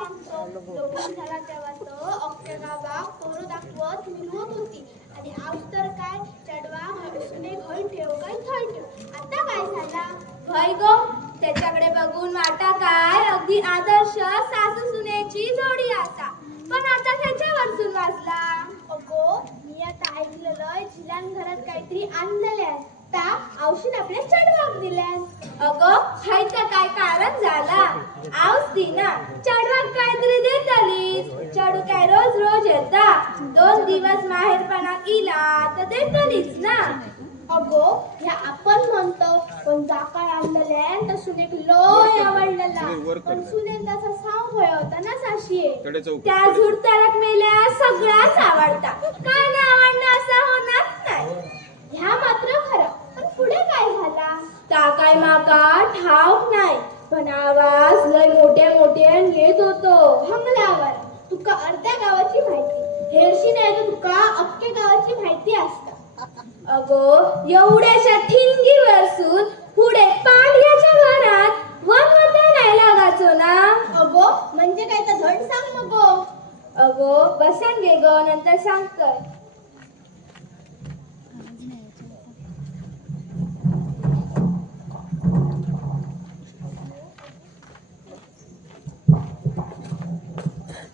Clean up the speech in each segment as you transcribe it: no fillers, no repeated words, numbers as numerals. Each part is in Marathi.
सांगतो. लग्न झाला तेव्हा तर अख्ख्या गावात पोरं दाखवत मिरवत होती. आणि आज तर काय चढवा सुने घर ठेव काय थळ ठेव. आता काय झाला? भय गो, त्याच्याकडे बघून वाटा काय अगदी आदर्श सासू सुनेची जोडी असा. पण आता त्याच्यावर सुन वाजला. अगो, मी आता ऐकलेलं जिलान घरात काहीतरी आणलेले आहे. ता औषध आपल्या चढवाक दिल्यास. अगं हायचं काय कारण झाला? आऊस ती ना चढवाक काहीतरी देत आलीस. चढू काय रोज रोज येता. 2 दिवस माहेरपणा केला तर देतलीच ना. अगो, ह्या आपण म्हणतो पण जाकाळ आणलेल्या तर सुनेक लय आवडलेला. पण सुनेन तसा साव होय होता ना साशीये. त्या झुडतारक मेल्या सगळ्याच आवडता. काय ना आवडणं असं होणार नाही. ह्या मात्र खरं. पण पुढे काय झाला? ता काय माका ठाऊक नाही. पण आवाज लय मोठ्या येत होतो. हंगलावर तुका अर्ध्या गावाची माहिती. हेरशी नाही तर तुका अख्ख्या गावाची माहिती असता. अगो, एवढ्याशा ठिणगीवरसून पुढे पांड्याच्या घरात वनवता नाही लागायचो ना. अगो, म्हणजे काय तर धड सांग नको. अगो बसान गे ग, नंतर सांगतोय.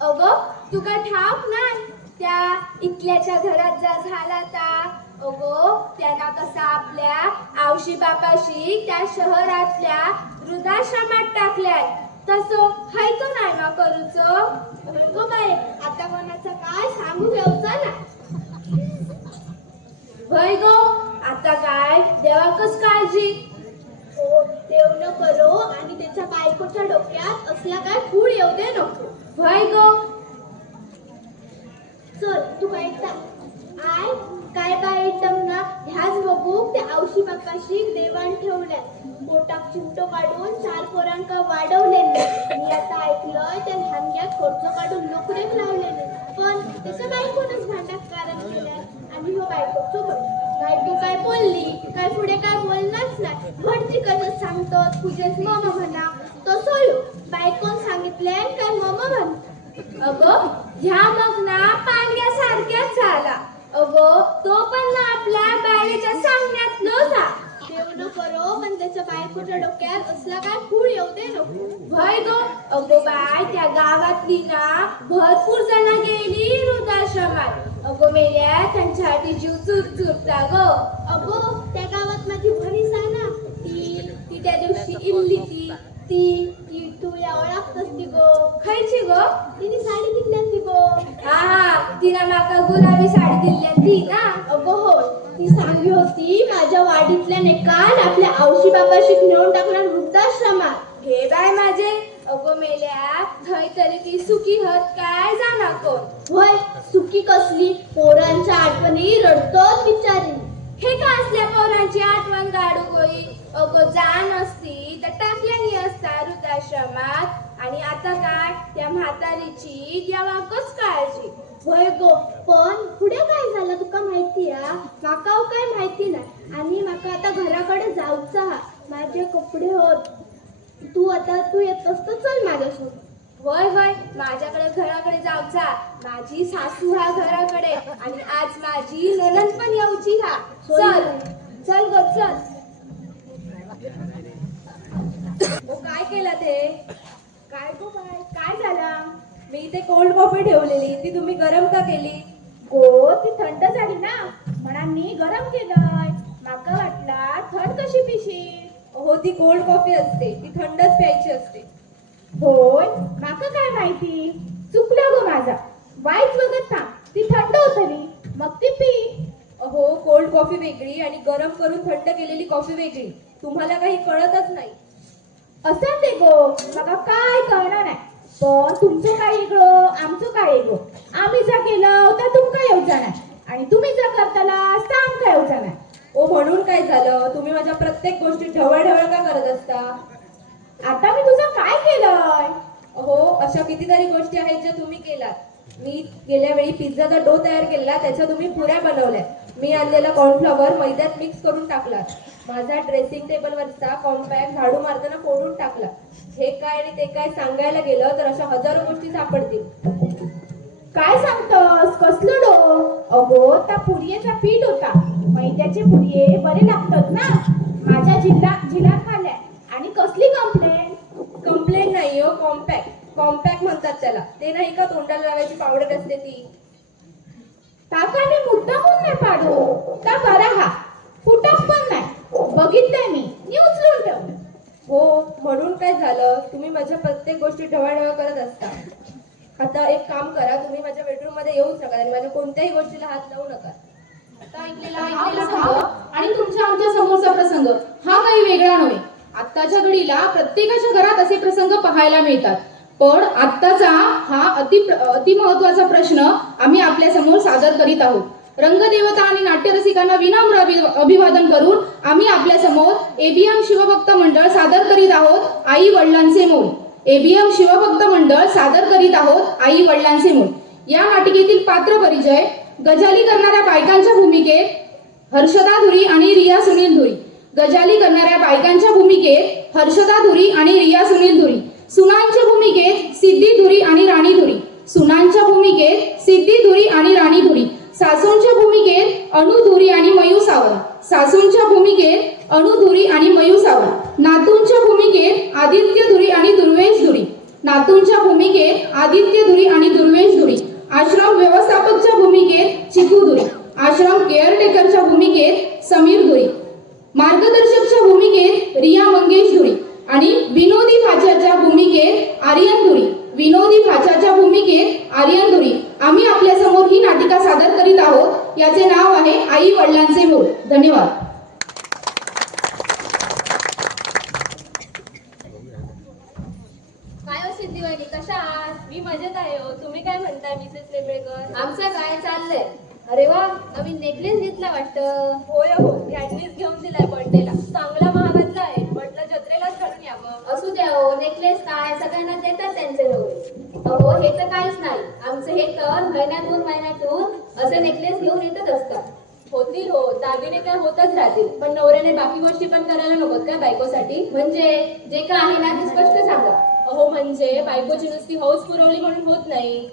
अगो तुका ठाऊक नाही त्या इथल्याच्या घरात जा झाला ता. अगो त्यांना कसा आपल्या आवशी बापाशी त्या शहरातल्या वृद्धाश्रमात टाकल्याय. तसं हायतो नाही ना करूचो. अगो बाय, आता कोणाचं काय सांगू घ्यावचा ना. भय गो, आता काय देवाकच काळजी. हो, देव न करो आणि त्याच्या बायकोच्या डोक्यात असला काय खूळ येऊ दे नको. भय गो, चल तू काय आय काय बायटम ना ह्याच बघू त्या औशी बापाशी देवाण ठेवल्या. बोटाक चिमटो काढून 4 पोरांका वाढवलेले. मी आता ऐकलंय त्या लहानग्यात खर्च काढून नोकरेक लावलेले. पण त्याच्या बायकोनच भांडणात कारण केल्या. आणि हो बायकोचो बायको काय बोलली काय पुढे काय बोलणारच नाही. घरची कसं सांगतात तुझेच मम म्हणा. तसं यो बायकोन सांगितले काय मम म्हण. अगं ह्या मग ना पांड्यासारख्याच झाला. अगं तो पण ना आपल्या बायलेच्या सांगण्यात नव्हता. देव न करो पण त्याच्या बायकोच्या डोक्यात असला काय खूळ येऊ दे नको. भय गो, अगो बाय त्या गावातली ना भरपूर जण गेली वृद्धाश्रमात. अगो मेल्या त्यांच्यासाठी जीव चुरचुरता ग. अगो, त्या गावात माझी भरीस आहे ना. ती त्या दिवशी इल्ली ती तू या ओळखतस ती गो. खायची ग? तिने साडी दिल्या ती गो. हा तिला माका गुलाबी साडी दिली ती ना. अगो हो, ती सांगी होती माझ्या वाडीतल्या काल आपल्या औशी बापाशी नेऊन टाकणार वृद्धाश्रमात. घे बाय माझे. अगो मेल्या थंय तरी ती सुखी हत काय जाना कोण. होय, सुकी कसली पोरांच्या आठवणी रडतोच बिचारी. हे का असल्या पोरांची आठवण काढू गोई. अगो जाण असती तर टाकल्यानी असता वृद्धाश्रमात. आणि आता काय त्या म्हातारीची देवाकच काळजी. होय गो, पण पुढे काय झालं तुका माहिती हा? माका काय माहिती नाही. आणि माका आता घराकडे जाऊचा हा. माझे कपडे होत. तू येतस तर चल माझ्यासोबत. होय होय, माझ्याकडे घराकडे जाऊचा. माझी सासू हा घराकडे आणि आज माझी नणंद पण येऊची हा. चल चल ग चल. काय केलं ते? काय गो बाय, काय झाला? मी इथे कोल्ड कॉफी ठेवलेली ती तुम्ही गरम का केली? गो, ती थंड झाली ना म्हणून मी गरम केलंय. माका वाटला थंड कशी पिशील. हो ती कोल्ड कॉफी असते, ती थंडच प्यायची असते. होय, माका काय माहिती. चुकला गो माझा. वाईट बघत थांब. ती थंड होतली मग ती पी. हो कोल्ड कॉफी वेगळी आणि गरम करून थंड केलेली कॉफी वेगळी. तुम्हाला काही कळतच नाही. असं ते गो, मला काय कळणार नाही. पण तुमचं काय वेगळं आमचं काय वेगळं. आम्ही जा केलं तर तुमका येऊचा नाही आणि तुम्ही जा करताला तर आमका येऊचा नाही. ओ म्हणून काय झालं? तुम्ही माझ्या प्रत्येक गोष्टी ढवळ ढवळ का करत असता? आता मी तुझं काय केलंय? हो अशा कितीतरी गोष्टी आहेत ज्या तुम्ही केलात. मी गेल्या वेळी पिझ्झाचा डो तयार केला, त्याच्या तुम्ही पुऱ्या बनवल्या. मी आणलेला कॉर्नफ्लॉवर मैद्यात मिक्स करून टाकला. माझा ड्रेसिंग टेबलवरचा कॉम्पॅक्ट झाडू मारताना फोडून टाकला. हे काय आणि ते काय सांगायला गेलं तर अशा हजारो गोष्टी सापडतील. काय सांगतस? कसलं डो? अगो त्या पुरियेचा पीठ होता. मैद्याचे पुरिये बरे लागतात ना. माझ्या जिल्ह्यात खाल्ल्या. आणि कसली कंप्लेंट? कंप्लेंट नाही हो, कॉम्पॅक्ट. कॉम्पॅक्ट म्हणतात त्याला. ते नाही का तोंडाला लावायची पावडर असते ती. काकाने मुद्दामून नाही पाडू. का बरा हा फुटत पण नाही. बघितलंय मी उचलून ठेव. हो, म्हणून काय झालं? तुम्ही माझ्या प्रत्येक गोष्टी ढवळढवळ करत असता. आता एक काम करा, तुम्ही माझ्या बेडरूम मध्ये येऊच नका आणि माझ्या कोणत्याही गोष्टीला हात लावू नका. आता ऐकलेला प्रसंग आणि तुमच्या आमच्या समोरचा प्रसंग हा काही वेगळा नव्हे. आत्ताच्या घडीला प्रत्येकाच्या घरात असे प्रसंग पाहायला मिळतात. पण आत्ताचा हा अति महत्वाचा प्रश्न आम्ही आपल्या समोर सादर करीत आहोत. रंगदेवता आणि नाट्यरसिकांना विनम्र अभिवादन करून आम्ही आपल्या समोर एबीएम शिवभक्त मंडळ सादर करीत आहोत आई वडिलांचे मोल. एबीएम शिवभक्त मंडळ सादर करीत आहोत आई वडिलांचे मोल. या नाटिकेतील पात्र परिचय: गजाली करणाऱ्या बायकांच्या भूमिकेत हर्षदा धुरी आणि रिया सुनील धुरी. गजाली करणाऱ्या बायकांच्या भूमिकेत हर्षदा धुरी आणि रिया सुनील धुरी. सुनांच्या भूमिकेत सिद्धी धुरी आणि राणी धुरी. सुनांच्या भूमिकेत सिद्धी धुरी आणि राणी धुरी. सासूंच्या भूमिकेत अनु धुरी आणि मयू सावंत. सासूंच्या भूमिकेत अनु धुरी आणि मयू सावंत. नातूंच्या भूमिकेत आदित्य धुरी आणि दुर्वेश धुरी. नातूंच्या भूमिकेत आदित्य धुरी आणि दुर्वेश धुरी. आश्रम व्यवस्थापकच्या भूमिकेत चिकू धुरी. आश्रम केअरटेकरच्या भूमिकेत समीर धुरी. मार्गदर्शकच्या भूमिकेत रिया मंगेश धुरी आणि विनोदी भाच्याच्या भूमिकेत आर्यन धुरी. विनोदी भाच्याच्या भूमिकेत आर्यन धुरी. आम्ही आपल्या समोर ही नाटिका सादर करीत आहोत. याचे नाव आहे आई वडिलांचे मोल. धन्यवाद. काय हो सिद्धी वहिनी, कशा आहात? मी मजेत आहे हो. तुम्ही काय म्हणताय मिसेस लेबळेकर? आमचं काय चाललंय? अरे वा, नवीन नेकलेस घेतला वाटतं. होय हो, ह्यांनीच घेऊन दिलाय बर्थडेला. चांगला महागातला आहे. म्हटलं जत्रेलाच घालून यावं. असू द्या हो, नेकलेस काय सगळ्यांना देतात त्यांचे लोक. अहो हे तर काहीच नाही. आमचं हे तर महिन्यातून असे नेकलेस घेऊन येतच असतात. होतील हो, दागिने काय होतच राहतील. पण नवऱ्याने बाकी गोष्टी पण करायला नकोत काय बायकोसाठी? म्हणजे जे काय आहे ना ते स्पष्ट सांगा. अहो म्हणजे बायकोची नुसती हौस पुरवली म्हणून होत नाही.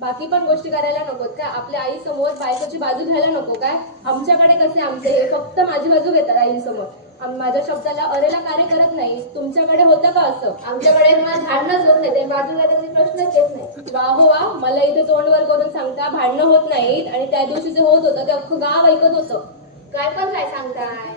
बाकी पण गोष्टी करायला नकोत काय? आपल्या आई समोर बायकोची बाजू घ्यायला नको काय? आमच्याकडे कसे आमचे हे फक्त माझी बाजू घेतात आईसमोर. माझ्या शब्दाला अरेला कार्य करत नाही. तुमच्याकडे होतं का असं? आमच्याकडे मला भांडणच होत नाही. ते बाजू घ्यायचा प्रश्नच येत नाही. वा हो वा, मला इथे तोंडवर करून सांगता भांडणं होत नाहीत आणि त्या दिवशी जे होत होतं ते अख्खं गाव ऐकत होतं. काय पण काय सांगताय?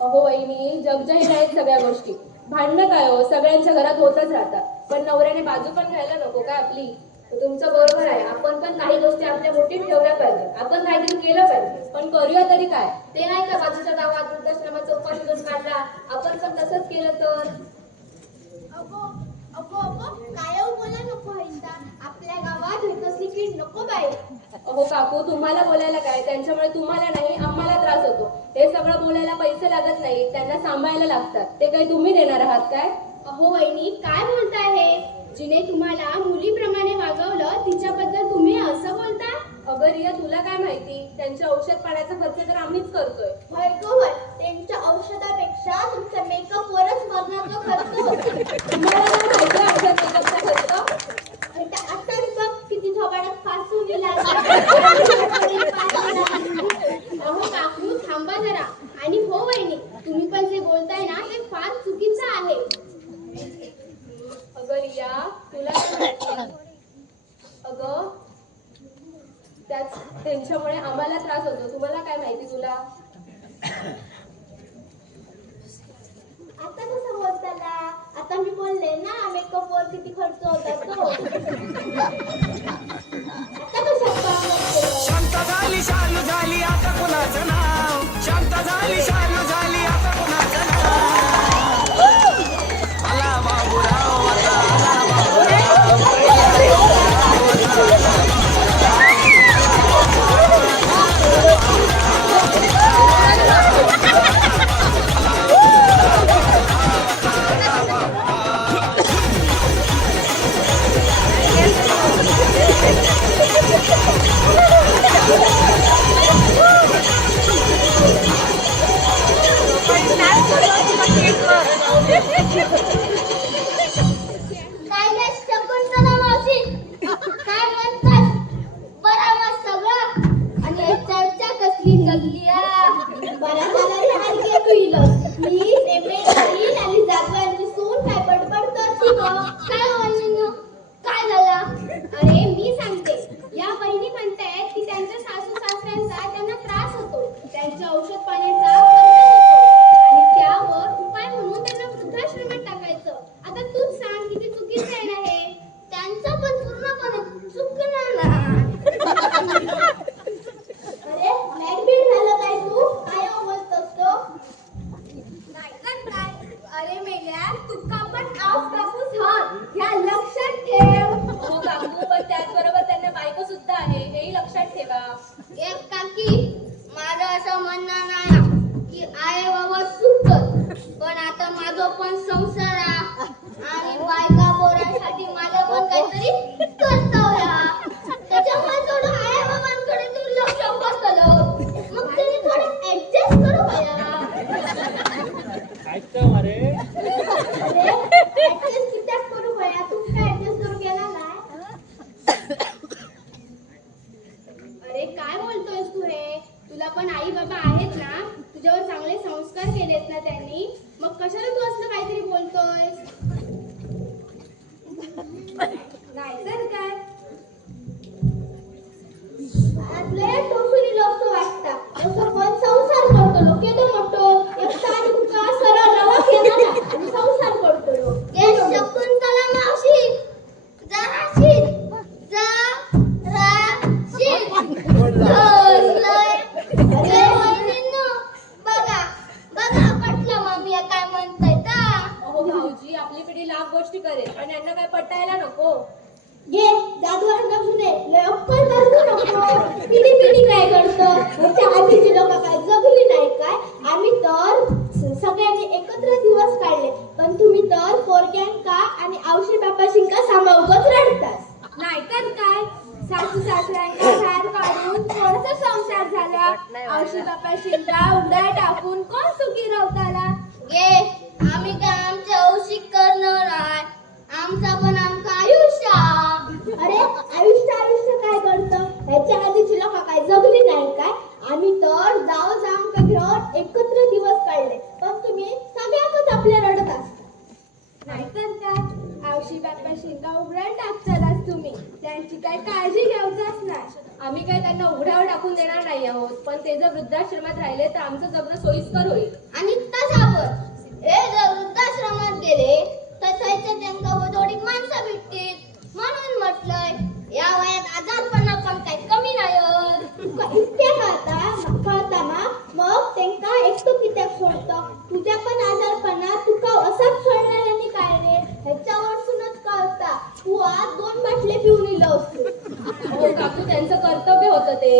अहो वहिनी, जगजाहीर आहेत सगळ्या गोष्टी. भांडणं काय हो, सगळ्यांच्या घरात होतच राहतात. पण नवऱ्याने बाजू पण घ्यायला नको काय आपली? तुमचं बरोबर आहे. आपण पण काही गोष्टी आपल्या मुठीत ठेवल्या पाहिजे. आपण काहीतरी केलं पाहिजे. पण करूया तरी काय? ते नाही का बाजूच्या गावात वृद्धाश्रमाचा उपास शोधून काढला. आपण पण तसंच केलं तर? अगो अगो अगो काय बोला नको हैसा. आपल्या गावात कसली कीड नको बाई. अहो काकू, तुम्हाला बोलायला काय? त्यांच्यामुळे तुम्हाला नाही आम्हाला त्रास होतो. हे सगळं बोलायला पैसे लागत नाही, त्यांना सांभाळायला लागतात. ते काही तुम्ही देणार आहात काय? अहो वहिनी, काय बोलताय हे? जिने तुम्हाला मुलीप्रमाणे वागवलं तिच्याबद्दल तुम्ही असं बोलताय? अगं रिया, तुला काय माहिती? त्यांच्या औषध पाण्याचा खर्च तर आम्हीच करतोय. होय गो होय, त्यांच्या औषधापेक्षा तुमच्या मेकअपवरच मरणाचा खर्च होतो. तुम्हाला काय माहिती आमच्या मेकअपचा खर्च? आताच बघ किती झोपाड्यात फासून गेला. अहो काकू, थांबा जरा. आणि हो वहिनी, तुम्ही पण जे बोलताय ना ते फार चुकीचं आहे. अगं रिया, तुला काय माहिती? अगं त्यांच्यामुळे आम्हाला त्रास होतो. तुम्हाला काय माहिती? तुला आता कसं बोलताला? आता मी बोलले ना मेकअप वर किती खर्च होता तो. आता कसं शांत झाली शालू झाली आता कुणाचं नाव? शांत झाली शालू झाली आता कुणाचं नाव? आला बाबूराव आता आला बाबूराव. ठेव. हो काकू, पण त्याचबरोबर त्यांना बायको सुद्धा आहे, हेही लक्षात ठेवा. एक काकी, माझं असं म्हणणं नाही की आई बाबा चुकत, पण आता माझं पण संसार आहे आणि बायका पोरांसाठी माझं पण काहीतरी कर्तव्य आहे. त्याच्यामुळे थोडं आई बाबांकडे दुर्लक्ष बसलं, मग तुम्ही थोडं ऍडजस्ट करू पाहिजे. अरे ऍडजस्ट कित्याक करू पाहिजे? तू काय ऍडजस्ट करू गेला नाही? अरे काय बोलतोयस तू हे? तुला पण आई बाबा आहेत ना, तुझ्यावर चांगले संस्कार केलेत ना त्यांनी, मग कशाला तू असलं काहीतरी बोलतोयस? नाहीतर काय. आपल्या टोचून असं वाटतं, जसं पण संसार करतो लोक येतो म्हणतो एकटा आणि तुका सरळ रवा केला ना आणि संसार करतो लोक. ए शकुंतला मावशी, जराशी बघा बघा पटलं मम्मी काय म्हणताय का? अहो भाऊजी, आपली पिढी लाख गोष्टी करेल, पण यांना काय पटायला नको. घे जादूवर नसू दे लवकर करू नको. पिढी पिढी काय करतं, त्याच्या आधीची लोक काय जगली नाही काय? आम्ही तर सगळ्यांनी एकत्र दिवस काढले, पण तुम्ही तर पोरग्यांका आणि आवशी बापाशिंका सांभाळूनच रडतास. नाहीतर काय. सासू सासऱ्यांना बाहेर काढून कोणाचा संसार झाला, औषधी बापा शिंदा उंडा टाकून कोण सुखी राहताला. घे आम्ही काय आमच्या औशी करणार आहे, आमचा पण आमचं आयुष्य आहे. अरे आयुष्य काय करतं, ह्याच्या आधीची लोक काय जगली नाही काय? आम्ही तर जाऊ घेऊन एकत्र दिवस काढले, पण तुम्ही सगळ्यातच आपल्या रडत असता. नाहीतर काय. आवशी बापा शिंगा उघड्यात टाकतालाच तुम्ही, त्यांची काय काळजी घ्यायचाच नाही. आम्ही काय त्यांना उघड्यावर टाकून देणार नाही आहोत, पण ते जर वृद्धाश्रमात राहिले तर आमचं जगणं सोयीस्कर होईल. आणि तशावर हे जर वृद्धाश्रमात गेले तर त्याच्या त्यांना थोडी माणसं भेटतील, म्हणून म्हटलंय या वयात आजारपणा पण काही कमी नाही होत. इतक्या कळताना मग त्यांना एकटो कित्याक सोडतं? तुझ्या पण आजारपणा तुका असाच सोडणार आणि काय रे? ह्याच्यावरसूनच कळता तू आज 2 बाटले पिऊन इलो असतो. हो काकू, त्यांचं कर्तव्य होतं ते.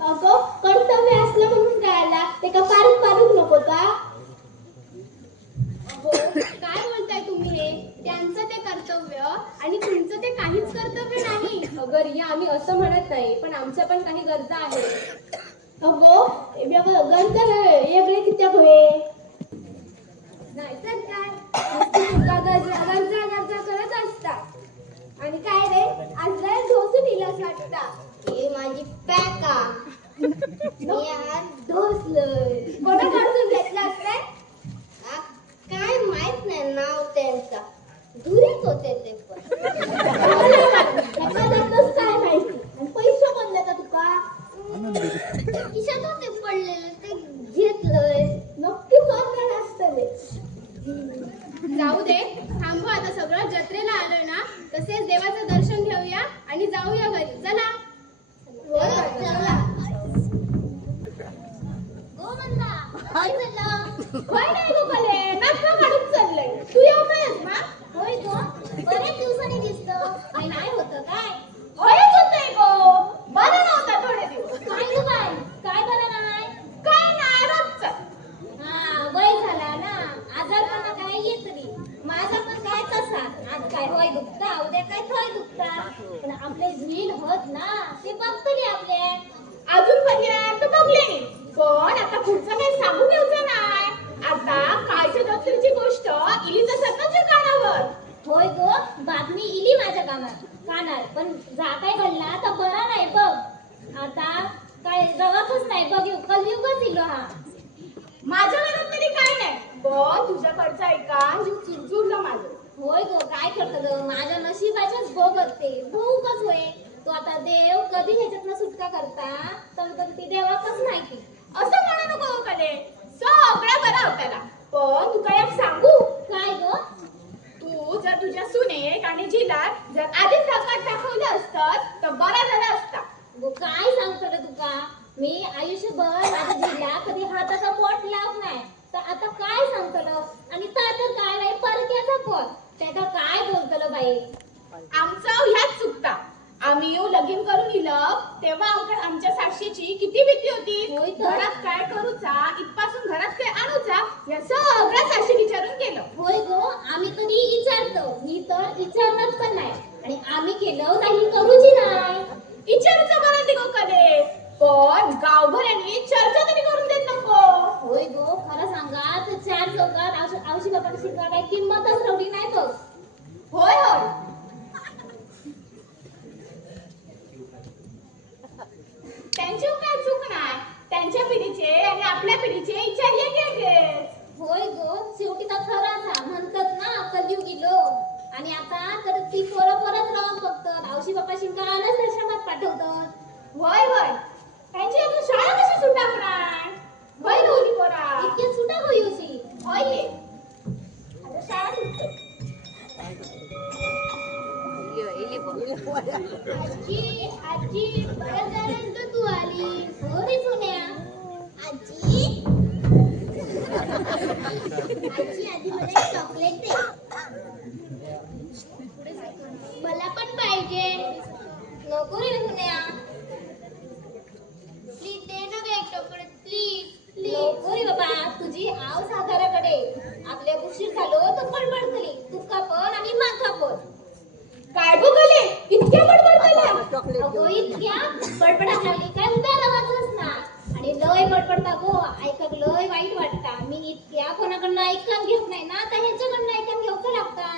अगं कर्तव्य असलं म्हणून काय आला, ते का पारूक नको का? हो काय बोलताय तुम्ही हे? त्यांचं ते कर्तव्य आणि तुमचं ते काहीच कर्तव्य नाही. अगं रिया, आम्ही असं म्हणत नाही, पण आमच्या पण काही गरजा आहेत. अगो गंजा वेगळे कित्याक होय? नाहीतर काय. नुसती तुका गरजा करत असतात. आणि काय रे, आज लय ढोसून इलास वाटता. हे माझी पॅका मी आज ढोसलोय. कोणाकडून घेतला असलाय? काय माहित नाही नाव त्यांचा, धुरीच होते ते पण. एखाद्यातच काय माहिती. आणि पैसे कोणले का तुका? खिशात होते पडलेले ते घेतलंय. नक्कीच ऑनलाईन असतले. जाऊ दे, थांबू आता. सगळं जत्रेला आलोय ना, तसेच देवाचं दर्शन घेऊया आणि जाऊया घरी. चला. चला. गोमंदा काय झालं? होय नाही गोपाले, नाटकं काढून चाललंय. तू येऊ नयेस ना? होय गो, बऱ्याच दिवसांनी दिसतो. काही नाही होतं काय? होयच होतंय गो. बरं नव्हता थोडे दिवस. काय गं बाई, काय बरं नाही? काय नाही, रोजचं. हा वय झाला ना, आजारपणा काय येत नाही. माझा पण काय तसा, आज काय होय दुखता, उद्या काय थोय दुखता, पण आपले झील होत ना ते बघतली आपले. अजूनपर्यंत बघले नाही, पण आता पुढचं काही सांगू द्यायचं नाही. आता कालच्या दत्तूची गोष्ट इली तर सरपंच कानावर. होय गो, बातमी इली माझ्या कानात, पण जा काय घडला तर बरा नाही बघ. आता काय जगातच नाही बघ, कलयुगच इलो हा. माझ्या मनात तरी काय नाही, पण तुझ्याकडचं ऐका जीव चिरचुरलं माझं. होय गो, काय करत ग, माझ्या नशिबाच्याच भोगत ते भोगच होय. तो आता देव कधी ह्याच्यातनं सुटका करता तर ती देवाकच माहिती. असं म्हणू नको कले, सगळं बरं होताला. पण तू काय सांगू? काय ग? तू जर तुझ्या सुनेक आणि जिलात जर आधीच रकात दाखवलं असतं तर बरा झाला असता. गो काय सांगतो रे तुका, मी आयुष्यभर माझ्या जिल्हा कधी हाताचा पोट लावत नाही, तर आता काय सांगतलं आणि तर काय नाही परक्याचा कोण त्याचा काय बोलतलं बाई. आमचं ह्याच चुकता. आम्ही येऊ लगीन करून इलं तेव्हा आमच्या साक्षीची किती भीती होती. होय तर. घरात काय करूचा इथपासून घरात काय आणूचा या सगळ्या साक्षी विचारून केलं. होय गो आम्ही कधी विचारतो मी तर विचारणार पण नाही आणि आम्ही केलं नाही करूची नाही. विचारूचा बरं निघो कधे पण गावभरांनी चर्चा तरी करून देत नको. होय गो खरं सांगा तर चार चौकात आवशी बापाची शिका काय किंमतच ठेवली नाही बघ. होय होय त्यांची काय चूक नाही. त्यांच्या पिढीचे आणि आपल्या पिढीचे विचार वेगळे. होय गो शेवटी तर खराच म्हणतात ना कलयुग गेलो आणि आता तर ती पोरं परत राहून बघतात आवशी बापा शिंकालाच आश्रमात पाठवतात. होय होय त्यांची अजून शाळा कशी सुटाकणार. होय नव्हती पोरा इतक्या सुटा होईशी. होय ये. आता शाळा सुटते. आजी आजी बरं झालं तर तू आली. हो रे सोन्या. आजी आजी आधी मला एक चॉकलेट दे. मला पण पाहिजे. नको रे सोन्या. प्लीज दे ना गं एक चॉकलेट प्लीज नको रे बाबा तुझी आव साताराकडे आपल्या उशीर झालो तर बडबडतली तुका पण आणि माका पण. काय गो गले इतक्या बडबडताना. अगो इतक्या बडबडात लागली काय उभ्या राहायचंच ना आणि लय बडबडता गो ऐकत लय वाईट वाटता. मी इतक्या कोणाकडनं ऐकून घेत नाही ना तर ह्याच्याकडनं ऐकून घेऊचं लागता.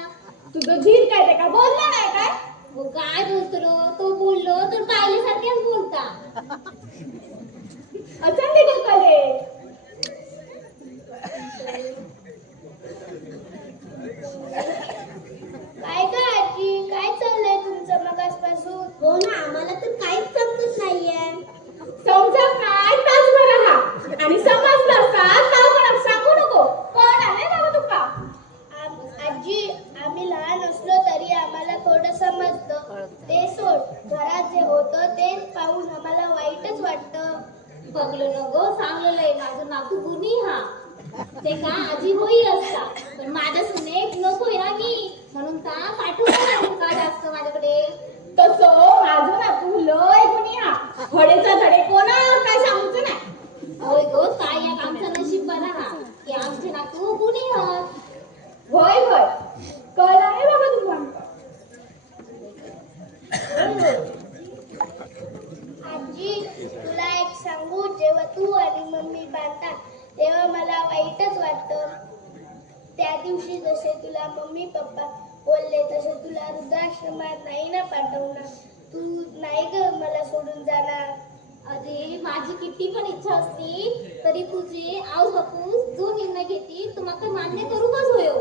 तुझं झीर काय ते का बोलला नाही काय. हो काय बोलतो तो बोललो तर पाहिल्यासारख्याच बोलता. असं निघून गले. काय काय आजी काय चाललंय तुमचं मगासपासून. हो ना आम्हाला तर काहीच समजत नाहीये. समजा काय तासभर राहा आणि समजलं का तासभर सांगू नको. कोण आले ना गं तुका. आजी आम्ही लहान असलो तरी आम्हाला थोडं समजतं. ते सोड घरात जे होतं तेच पाहून आम्हाला वाईटच वाटतं. बघलो न गो सांगलेलंय माझं नातू गुणी हा ते का आजी होई असता पण माझ्या सुनेक नकोय ना की म्हणून का पाठवून का जास्त माझ्याकडे. तसं माझं ना तू लय गुणी हा. हडेचा धडे कोणा काय सांगूच नाही. होय गो काय या आमचं नशीब बरा हा की आमचे नातू गुणी आहात. होय होय कळलं नाही बाबा तुम्हाला. आजी तुला एक सांगू जेव्हा तू आणि मम्मी बांधतात तेव्हा मला वाईटच वाटतं. त्या दिवशी जसे तुला मम्मी पप्पा बोलले तसे तुला वृद्धाश्रमात नाही ना पाठवणार. तू नाही ग मला सोडून जाणार. अरे माझी किती पण इच्छा असती तरी तुझे आऊस बापू जो निर्णय घेतील तो माका मान्य करूनच होयो.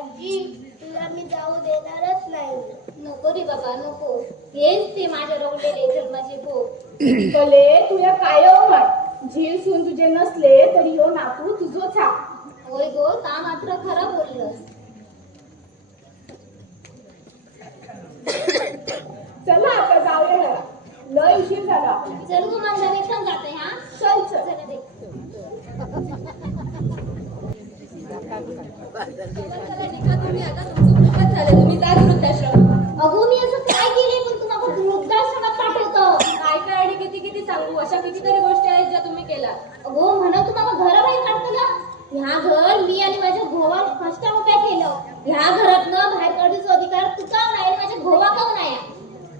आजी तुला मी जाऊ देणारच नाही. नको रे बाबा नको. हेच ते माझ्या रवलेले जन्माचे भोग. कले तुया काय वाट झील सून तुझे नसले तरी हो नातू तुझोच हा. होय गो ता मात्र खरं बोललंस. चला आता जाऊया घरा. लय उशीर झाला. चल गो माझ्या एकटाच जाते हा. चल चल. चला दे. चला निघा तुम्ही आता तुमचं खूपच झालं. तुम्ही जा वृद्धाश्रम. अगो मी असं काय केले पण तुम्हाला वृद्धाश्रमात पाठवतो. काय काय आणि किती किती सांगू. अशा कितीतरी गोष्टी आहेत ज्या तुम्ही केल्या. अगो म्हणा तुम्हाला घर बाहेर काढतं ना. ह्या घर मी आणि माझ्या घोवा कष्ट उभ्या केलं. ह्या घरातनं बाहेर काढण्याचा अधिकार तुका नाही माझ्या घोवा काऊन आहे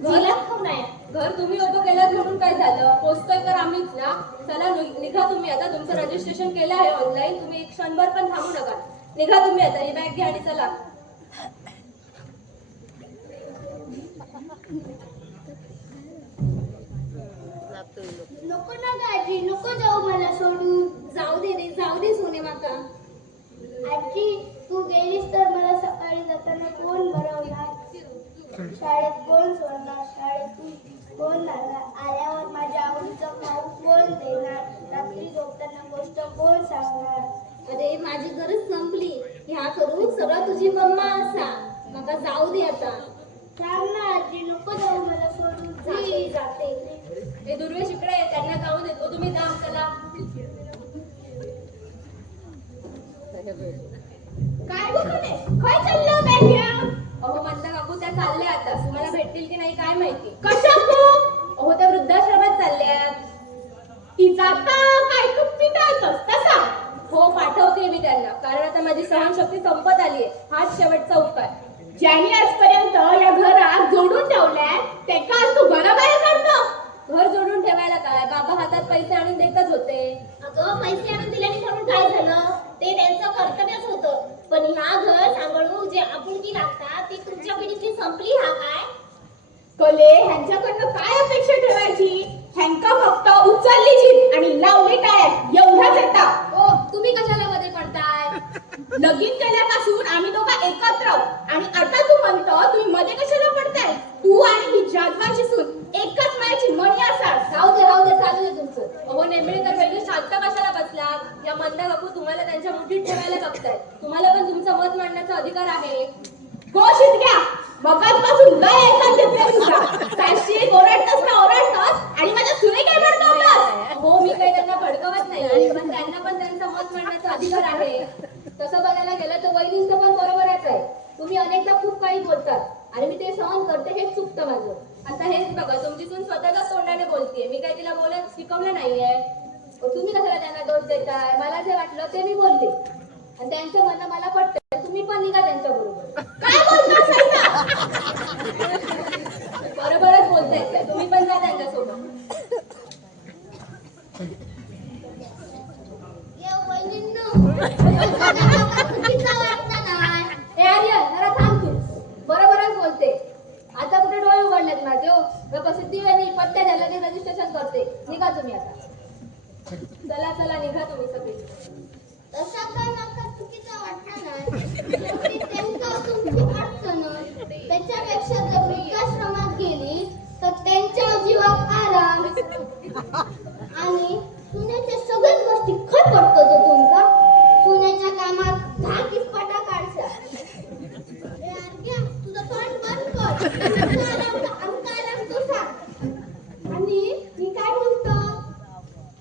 जिला काऊन आहे. घर तुम्ही उभं केलं म्हणून काय झालं. पोचतोय तर आम्हीच ना. चला निघा तुम्ही आता. तुमचं रजिस्ट्रेशन केलं आहे ऑनलाईन. तुम्ही एक क्षणभर पण थांबू नका. निघा तुम्ही आता. ही बॅग घ्या आणि चला. नको ना ग आजी नको जाऊ मला सोडून. जाऊ दे सोने माता. आजी तू गेलीस तर मला सकाळी जाताना कोण भरवणार. शाळेत कोण सोडणार. शाळेतून कोण जाणार. आल्यावर माझ्या आवडीचं खाऊ कोण देणार. रात्री झोपताना गोष्ट कोण सांगणार. अरे माझी गरज संपली. ह्या करू सगळं तुझी मम्मा असा. मका जाऊ दे आता. सांग ना आजी नको जाऊ मला सोडून. जाते. हे दुर्वेश इकडे त्यांना जाऊ देतो. तुम्ही जा चला. काय बघणे काय चाललं बॅग्या? अहो मंदा काकू त्या चालल्या आता तुम्हाला भेटतील की नाही काय माहिती. कशा गो? अहो त्या वृद्धाश्रमात चालल्यात. ती जाता काय तू पिटाळतोस तसा? हो पाठवते मी त्यांना कारण आता माझी सहनशक्ती संपत आली आहे. हाच शेवटचा उपाय. ज्यांनी आजपर्यंत या घरात जोडून ठेवलंय ते का तू घराबाहेर काढतो? घर जोडून ठेवायला काय बाबा हातात पैसे आणून देतच होते. अगं पैसे आणून दिल्याने म्हणून काय झालं? ते त्यांचं कर्तव्यच होतं. पण ह्या घर सांभाळून जे आपुलकी लागतात ती तुमच्या पिढीतली संपली हा काय? कले ह्यांच्याकडनं काय अपेक्षा ठेवायची? ह्यांका फक्त उचलली जीभ आणि लावली टाळ्यात एवढाच येता. ओ तुम्ही कशाला मध्ये पडताय? लगीन केल्यापासून आम्ही दोघं एकत्र आहोत आणि आता तू म्हणतो तुम्ही मध्ये कशाला पडताय? तू आणि ही जादवाची सून एकच मायाची मणी असाल. राहू दे चालू दे तुमचं. अहो नेमळेकर वेगळे शांत कशाला बसलात? या मंदा काकू तुम्हाला त्यांच्या मुठीत ठेवायला बघतायत. तुम्हाला पण तुमचं मत मांडण्याचा अधिकार आहे. गोशीत घ्या मगाचपासून लय ऐकत घेतलंय तुझा. साक्षी ओरडतोस ना ओरडतोस आणि माझ्या सुने काय म्हणतो? हो मी काही त्यांना भडकवत नाही पण त्यांना पण त्यांचं मत मांडण्याचा अधिकार आहे. तसं बघायला गेलं तर वहिनींचं पण बरोबरच आहे. तुम्ही अनेकदा खूप काही बोलतात आणि मी ते सहन करते हेच चुकतं माझं. आता हेच बघा तुमची सून स्वतःच्या तोंडाने बोलतेय. मी काही तिला बोलत शिकवलं नाहीये. तुम्ही कशाला त्यांना दोष देताय? मला जे वाटलं ते मी बोलते आणि त्यांचं म्हणणं मला पटतं. तुम्ही पण निघा त्यांच्या बरोबर. काय बोलतोस ऐका? बरोबरच बोलतायत तुम्ही पण जा त्यांच्यासोबत. ए आर्यन जरा थांब तू. बरोबरच बोलते. आता कुठे डोळे उघडलेत माझे हो. प्रसिद्धी वेळी पत्त्या द्यायला ते रजिस्ट्रेशन करते. निघा तुम्ही आता. चला निघा तुम्ही सगळे. तसा काय माका चुकीचा वाटला नाही. शेवटी त्यांचा तुमची अडचण. त्याच्यापेक्षा जर वृद्धाश्रमात गेली तर त्यांच्या जीवात आराम आणि सुनेच्या सगळ्याच गोष्टी खट पडतो तो तुमका. सुनेच्या कामात धाकीच पटा काढसा. तुझं तोंड बंद कर. आमका आराम तू सांग. आणि मी काय म्हणतो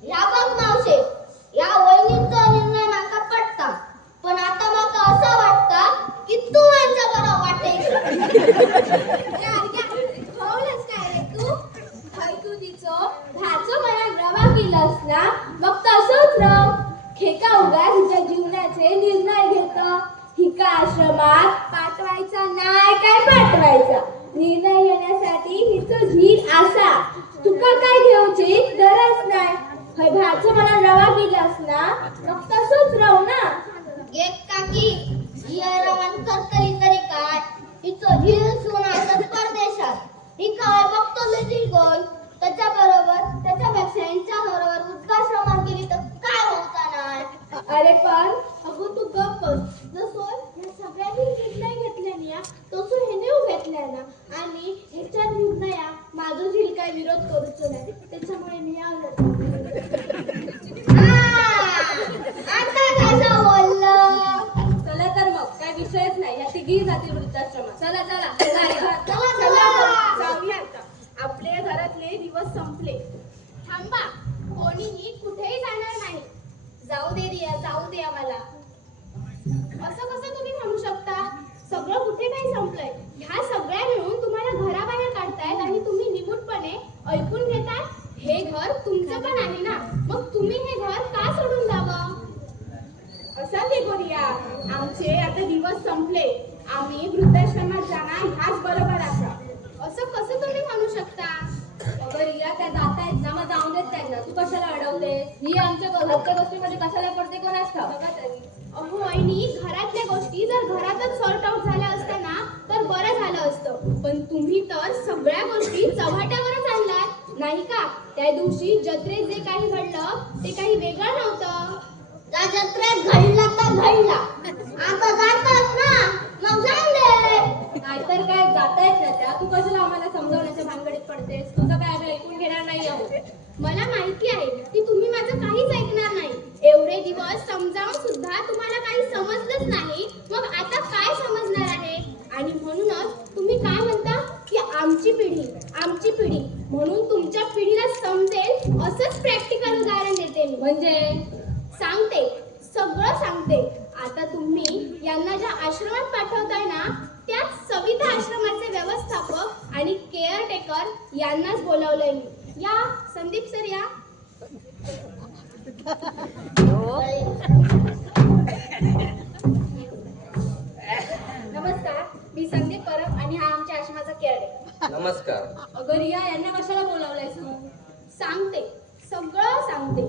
या बघ मावशे या वहिनीचा निर्णय माका पटता पण आता माका असं वाटता की तू यांच्या बरोबर खाऊनच काय रे तू? काय तू तिचं भाचं मला रवा केलंस ना मग तसंच राव. खेका उगा तिच्या जीवनाचे निर्णय घेत. हिका आश्रमात पाठवायचा नाही काय पाठवायचा निर्णय घेण्यासाठी हिचं झील असा. तुका काय घेऊची गरज नाही. हय भाचं मला रवा केलास ना मग तसंच राहू ना. एक काकी ही रवान करतली तरी काय हिचं झील सुनाचं परदेशात ही काय बघतो लिहिली गोल त्याच्यापेक्षा यांच्या बरोबर वृद्धाश्रमात गेली तर काय होता नाही. अरे पण अगं तू गप्प जसं ह्या सगळ्यांनी निर्णय घेतल्याने तसं हेने घेतलाय ना आणि ह्याच्या निर्णया माझं झील काय विरोध करूच नाही त्याच्यामुळे मी आवडत. आता कसं बोललं. चला तर मग काय विषयच नाही. या तिघी जाती वृद्धाश्रमात. चला जाऊया आता. आपल्या घरातले दिवस संपले. थांबा कोणीही कुठेही जाणार नाही. जाऊ दे रिया जाऊ दे आम्हाला. असं कसं तुम्ही म्हणू शकता? सगळं कुठे काही संपलंय? ह्या सगळ्या मिळून तुम्हाला घराबाहेर काढतायत आणि तुम्ही निमूटपणे ऐकून घेताय. हे घर तुमचं पण आहे ना मग तुम्ही हे घर का सोडून जावं? असं ते गोरिया आमचे आता दिवस संपले. आम्ही वृद्धाश्रमात जाणार ह्याच बरोबर असा. असं कसं तुम्ही म्हणू शकता? अगं रिया त्या जातायत ना मग जाऊन देत त्यांना. तू कशाला अडवते? ही आमच्या घरच्या गोष्टीमध्ये कशाला पडते कोणास ठाऊक. बघा तरी. अहो वहिनी घरातल्या गोष्टी जर घरातच सॉर्ट आउट झाल्या असत्या ना तर बरं झालं असतं. पण तुम्ही तर सगळ्या गोष्टी चव्हाट्यावरच आणलात नाही का? त्या दिवशी जत्रेत जे काही घडलं ते काही वेगळं नव्हतं. त्या जत्रेत घडला तर घडला. आता जातात ना मग जाऊन दे. नाहीतर काय जातायत ना त्या. तू कशाला आम्हाला समजावण्याच्या भानगडीत पडतेस? तुझं काय आम्ही ऐकून घेणार नाही आहोत. मला माहिती आहे की तुम्ही माझं काहीच ऐकणार नाही. एवढे दिवस समजावून सुद्धा तुम्हाला काही समजलंच नाही मग आता काय समजणार आहे? आणि म्हणूनच तुम्ही काय म्हणता की आमची पिढी म्हणून तुमच्या पिढीला समजेल असंच प्रॅक्टिकल उदाहरण देते मी. म्हणजे सांगते सगळं सांगते. आता आणि केअरटेकर यांनाच बोलावलंय मी. या संदीप सर या. नमस्कार, मी संदीप परब आणि हा आमच्या आश्रमाचा केअरटेकर. नमस्कार. अगं रिया, यांना कशाला बोलावलंयस तू? सांगते, सगळं सांगते.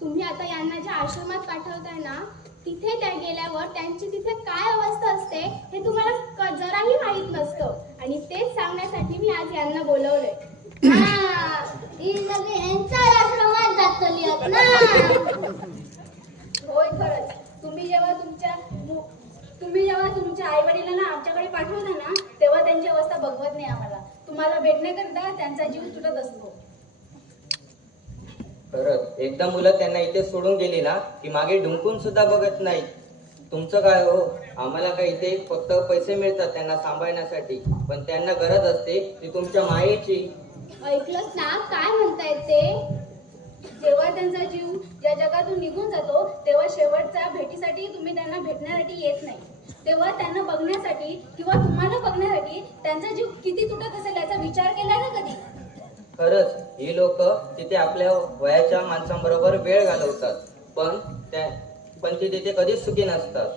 तुम्ही आता यांना ज्या आश्रमात पाठवताय ना, तिथे त्या गेल्यावर त्यांची तिथे काय अवस्था असते हे तुम्हाला जराही माहीत नसतं. आणि तेच सांगण्यासाठी मी आज यांना बोलवलंय. ही सगळी यांच्या आश्रमात जातली आहेत ना. होय, खरंच. तुम्ही जेव्हा तुमच्या आई वडिलांना आमच्याकडे पाठवता ना, तेव्हा त्यांची अवस्था बघवत नाही आम्हाला. तुम्हाला भेटण्याकरता त्यांचा जीव तुटत असतो. खरंच एकदा मुलं त्यांना इथे सोडून गेली ना की मागे डुंकून सुद्धा बघत नाही. तुमचं काय हो, आम्हाला काय इथे फक्त पैसे मिळतात त्यांना सांभाळण्यासाठी, पण त्यांना गरज असते ती तुमच्या मायेची. ऐकलंच ना काय म्हणतायत ते? जेव्हा त्यांचा जीव या जगातून निघून जातो तेव्हा शेवटच्या भेटीसाठी तुम्ही त्यांना भेटण्यासाठी येत नाही. तेव्हा त्यांना बघण्यासाठी किंवा तुम्हाला बघण्यासाठी त्यांचा जीव किती तुटत असेल याचा विचार केलाय ना कधी? खरंच ही लोक तिथे आपल्या वयाच्या माणसांबरोबर वेळ घालवतात, पण ते तिथे कधीच सुखी नसतात.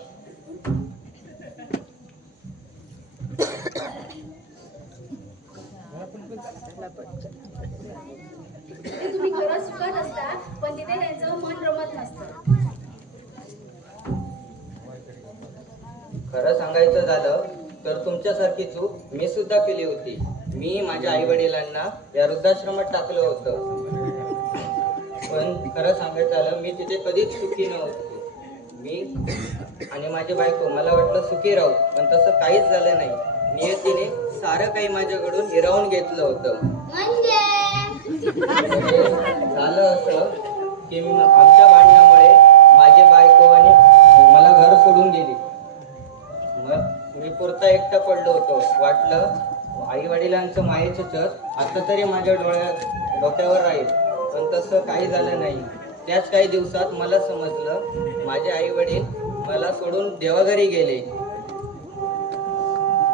तिथे तुम्ही खरंच सुखत असता, पण तिथे त्यांचं मन रमत नसतं. खरं सांगायचं झालं तर तुमच्यासारखी चूक मी सुद्धा केली होती. मी माझ्या आई वडिलांना या वृद्धाश्रमात टाकलं होतं, पण खरं सांगायचं झालं मी तिथे कधीच सुखी नव्हतो. मी आणि माझी बायको मला वाटलं सुखी राहू, पण तसं काहीच झालं नाही. नियतीने सारं काही माझ्याकडून हिरावून घेतलं होतं. म्हणजे झालं असं की आमच्या भांडणामुळे माझी बायको आणि मला घर सोडून गेली. मग मी पुरता एकटा पडलो होतो. वाटलं आई वडिलांचं मायेचं चर आता तरी माझ्या डोक्यावर राहील, पण तसं काही झालं नाही. त्याच काही दिवसात मला समजलं माझे आई वडील मला सोडून देवाघरी गेले.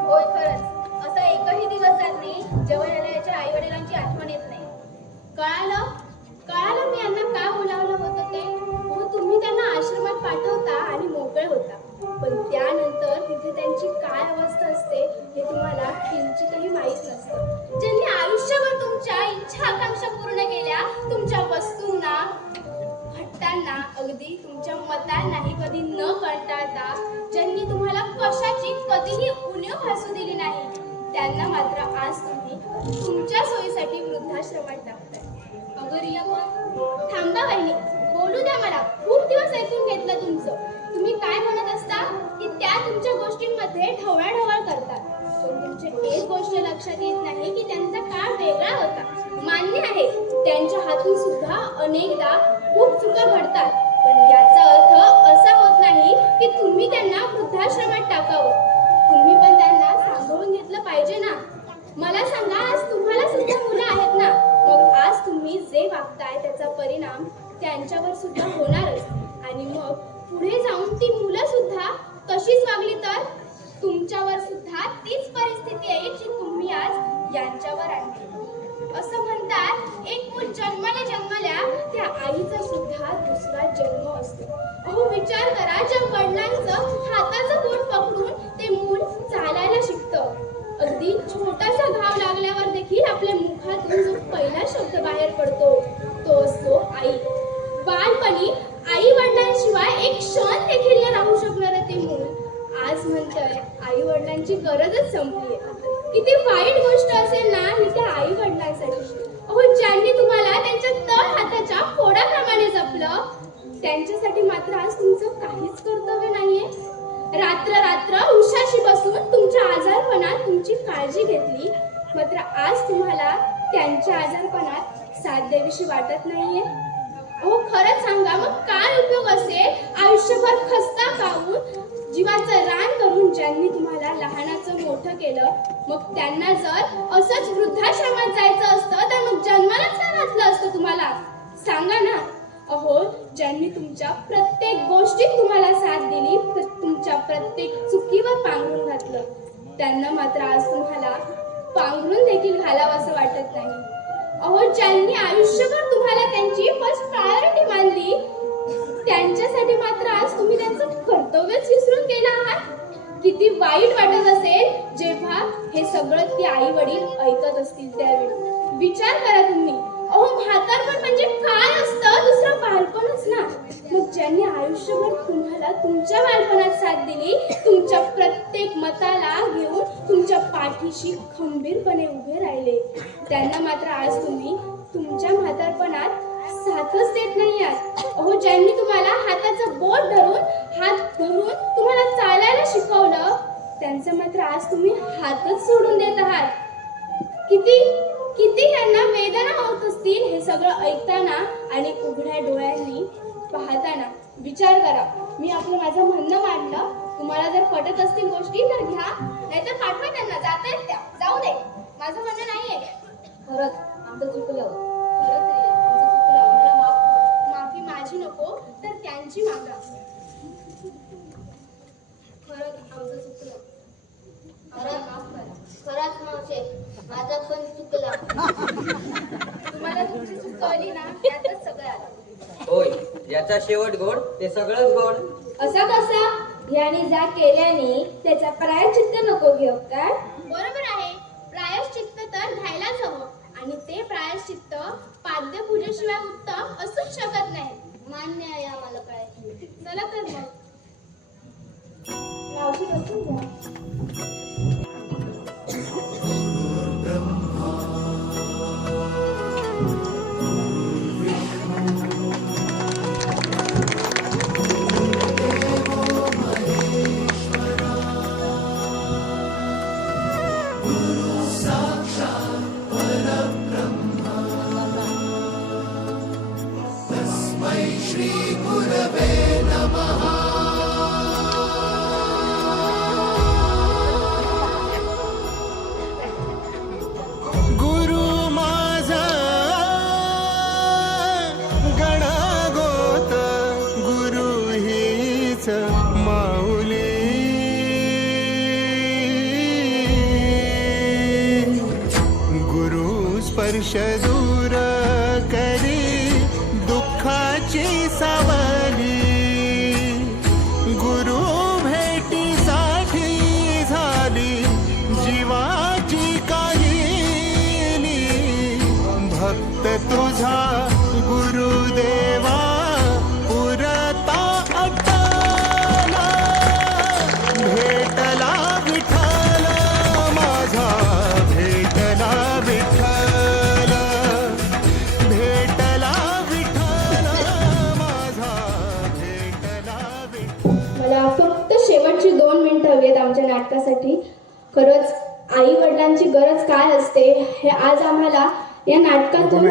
होय, खरंच. असा एकही दिवस जात नाही जेव्हा याला याच्या आई वडिलांची आठवण येत नाही. कळालं मी यांना का बोलावलं होतं ते. हो, तुम्ही त्यांना आश्रमात पाठवता आणि मोकळे होता, पण त्यानंतर तिथे त्यांची काय अवस्था असते हे तुम्हाला किंचितही माहीत नसतं. ज्यांनी आयुष्यभर तुमच्या इच्छा आकांक्षा पूर्ण केल्या, तुमच्या वस्तूंना हट्टांना अगदी तुमच्या मतांनाही कधी न कंटाळता, ज्यांनी तुम्हाला कशाची कधीही उणीव भासू दिली नाही, त्यांना मात्र आज तुम्ही तुमच्या सोयीसाठी वृद्धाश्रमात टाकताय. अगं रिया, थांबा बहिणी, बोलू द्या मला. खूप दिवस ऐकून घेतलं तुमचं. तुम्ही काय म्हणत असता की त्या तुमच्या गोष्टींमध्ये ढवळाढवळ करतात, पण तुमची एक गोष्ट लक्षात येत नाही की त्यांचा काळ वेगळा होता. मान्य आहे, त्यांच्या हातून सुद्धा अनेकदा खूप चुका घडतात, पण याचा अर्थ असा होत नाही की तुम्ही त्यांना वृद्धाश्रमात टाकावं. तुम्ही पण त्यांना सांभाळून घेतलं पाहिजे ना. मला सांगा, आज तुम्हाला सुद्धा मुलं आहेत ना, मग आज तुम्ही जे वागताय त्याचा परिणाम त्यांच्यावर सुद्धा होणारच. आणि मग पुढे जाऊन ती मुलं सुद्धा तशीच वागली तर तुमच्यावर सुद्धा तीच परिस्थिती येईल जी तुम्ही आज यांच्यावर आणली. असं म्हणतात, एक मूल जन्मल्या त्या आईचा सुद्धा दुसरा जन्म असतो. अहो विचार करा, ज्या वडिलांचं हाताचं बोट पकडून ते मूल चालायला शिकतं, अगदी छोटासा घाव लागल्यावर देखील आपल्या मुखातून जो पहिला शब्द बाहेर पडतो तो असतो आई. बालपणी आई वडिलांशिवाय एक क्षण देखील न राहू शकणारं ते मूल आज म्हणतंय आई वडिलांची गरजच संपली आहे. किती वाईट गोष्ट असेल ना ही त्या आई वडिलांसाठी. अहो, ज्यांनी तुम्हाला त्यांच्या तळ हाताच्या फोडाप्रमाणे जपलं, त्यांच्यासाठी मात्र आज तुमचं काहीच कर्तव्य नाहीये. रात्र उशाशी बसून तुमच्या आजारपणात तुमची काळजी घेतली, मात्र आज तुम्हाला त्यांच्या आजारपणात साथ द्यावीशी वाटत नाहीये. अहो खरंच सांगा, मग काय उपयोग असेल आयुष्यभर खस्ता खाऊन जीवाचं रान करून ज्यांनी तुम्हाला लहानाचं मोठं केलं, मग त्यांना जर असंच वृद्धाश्रमात जायचं असतं तर मग जन्मालाच का घातलं असतं तुम्हाला? सांगा ना. अहो, ज्यांनी तुमच्या प्रत्येक गोष्टीत तुम्हाला साथ दिली, तुमच्या प्रत्येक चुकीवर पांघरून घातलं, त्यांना मात्र आज तुम्हाला पांघरून देखील घालावं असं वाटत नाही. अहो, ज्यांनी आयुष्यभर तुम्हाला त्यांची फर्स्ट प्रायोरिटी मानली, त्यांच्यासाठी मात्र आज तुम्ही त्यांचं कर्तव्यच विसरून गेला आहात. किती वाईट वाटत असेल जेव्हा हे सगळं ती आई वडील ऐकत असतील त्यावेळी. विचार करा तुम्ही. अहो, म्हातारपण म्हणजे काय असतं? दुसरं बालपणच ना. मग ज्यांनी आयुष्यभर तुम्हाला तुमच्या बालपणात साथ दिली, तुमच्या प्रत्येक मताला घेऊन तुमच्या पाठीशी खंबीरपणे उभे राहिले, त्यांना मात्र आज तुम्ही तुमच्या म्हातारपणात साथच देत नाही आहात. अहो, ज्यांनी तुम्हाला हाताचं बोट धरून हात धरून तुम्हाला चालायला शिकवलं, त्यांचं मात्र आज तुम्ही हातच सोडून देत आहात. किती किती त्यांना वेदना होत असतील हे सगळं ऐकताना आणि उघड्या डोळ्यांनी पाहताना. विचार करा. मी आपलं माझं म्हणणं मांडलं. तुम्हाला जर पटत असतील गोष्टी तर घ्या, नाहीतर पाठवा त्यांना. जातायत त्या, जाऊ दे. माझं म्हणणं नाहीये. खरंच आमचं चुकलं. खरंच रिया, आमचं चुकलं. आम्हाला माफ कर. माफी माझी नको तर त्यांची मागा. खरंच आमचं चुकलं. आम्हाला माफ करा. खरंच मावशे, माझा पण चुकला. तुम्हाला तुमची चूक कळली ना, त्यातच सगळं आलं. होय, ज्याचा शेवट गोड ते सगळंच गोड. असा कसा? याने जा केल्याने त्याचा प्रायश्चित्त नको घेऊ काय? बरोबर आहे. प्रायश्चित्त तर घ्यायलाच हवं, आणि ते प्रायश्चित्त पाद्यपूजेशिवाय उत्तम असूच शकत नाही. मान्य आहे आम्हाला प्रायश्चित्त. चला तर मग. मावशी बसून घ्या. गुरु माझा गणगोत, गुरु हीच माऊली. गुरु स्पर्श दूर करी दुःखाची सावली. गुरु भेटीसाठी झाली जीवाची काहिली. भक्त तुझा गुरुदेवा पुरता अट्टला. भेटला विठ्ठल माझा, भेटला विठ्ठल, भेटला विठ्ठल माझा, भेटला विठ्ठल. मला फक्त शेवटची 2 मिनिटं हवी आहेत आमच्या नाटकासाठी. खरंच आई वडिलांची गरज काय असते हे आज आम्हाला या नाटकातून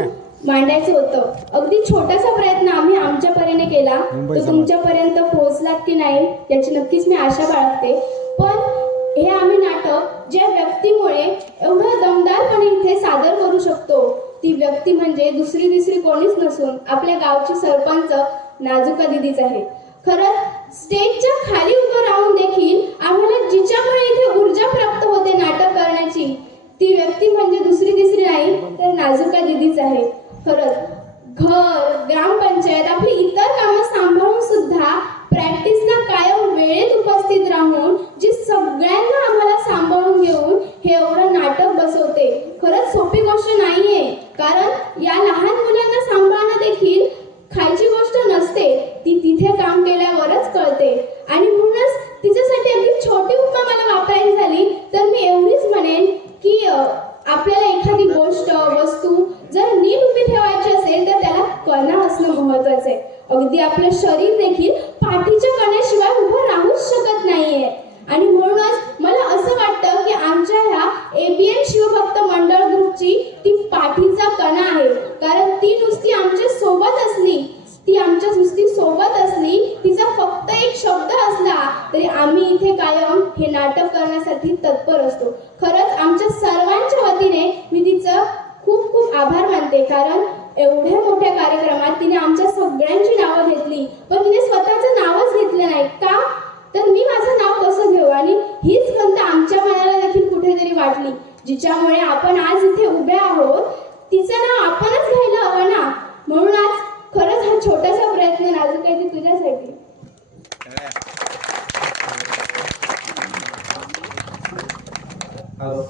मांडायचं होतं. अगदी छोटासा प्रयत्न आम्ही आमच्या परीने केला. तो तुमच्यापर्यंत पोहोचलात की नाही याची नक्कीच मी आशा बाळगते. पण हे आम्ही नाटक ज्या व्यक्तीमुळे एवढं दमदारपणे इथे सादर करू शकतो, ती व्यक्ती म्हणजे दुसरी तिसरी कोणीच नसून आपल्या गावची सरपंच नाजुका दिदीच आहे. खरंच स्टेजच्या खाली उभं राहून देखील आम्हाला जिच्यामुळे इथे ऊर्जा प्राप्त होते नाटक करण्याची, ती व्यक्ती म्हणजे दुसरी तिसरी नाही तर नाजुका दिदीच आहे. खरंच घर, ग्रामपंचायत, आपली इतर कामं सांभाळून सुद्धा प्रॅक्टिसला कायम वेळेत उपस्थित राहून जी सगळ्यांना आम्हाला सांभाळून घेऊन हे एवढं नाटक बसवते. खरंच सोपी गोष्ट नाहीये, कारण या लहान मुलांना सांभाळणं देखील खायची गोष्ट नसते. ती तिथे काम केल्यावरच कळते. आणि म्हणूनच तिच्यासाठी अगदी छोटी उपमा मला वापरायची झाली तर मी एवढीच म्हणेन की आपल्याला एखादी गोष्ट, वस्तू जर नीट उभी ठेवायची असेल तर त्याला कणा असणं महत्वाचं आहे. अगदी आपलं शरीर देखील पाठीच्या कण्याशिवाय उभं राहूच शकत नाहीये. आणि म्हणूनच मला असं वाटतं की आमच्या ह्या ABN शिवभक्त मंडळ ग्रुपची ती पाठीचा कणा आहे. कारण ती नुसती आमच्या सोबत असली, ती आमच्या नुसती सोबत असली, तिचा फक्त एक शब्द असला तरी आम्ही इथे कायम हे नाटक करण्यासाठी तत्पर असतो. खरंच आमच्या सर्वांच्या वतीने मी तिचं खूप खूप आभार मानते. कारण एवढ्या मोठ्या कार्यक्रमात तिने आमच्या सगळ्यांची नावं घेतली, पण तिने स्वतःचं नावच घेतलं नाही. का तर मी माझं नाव कसं घेऊ, आणि हीच खंत आमच्या मनाला देखील कुठेतरी वाटली. जिच्यामुळे आपण आज इथे उभे आहोत तिचं नाव आपणच घ्यायला हवं ना. म्हणून आज खरंच हा छोटासा प्रयत्न नाजूक तुझ्यासाठी. हॅलो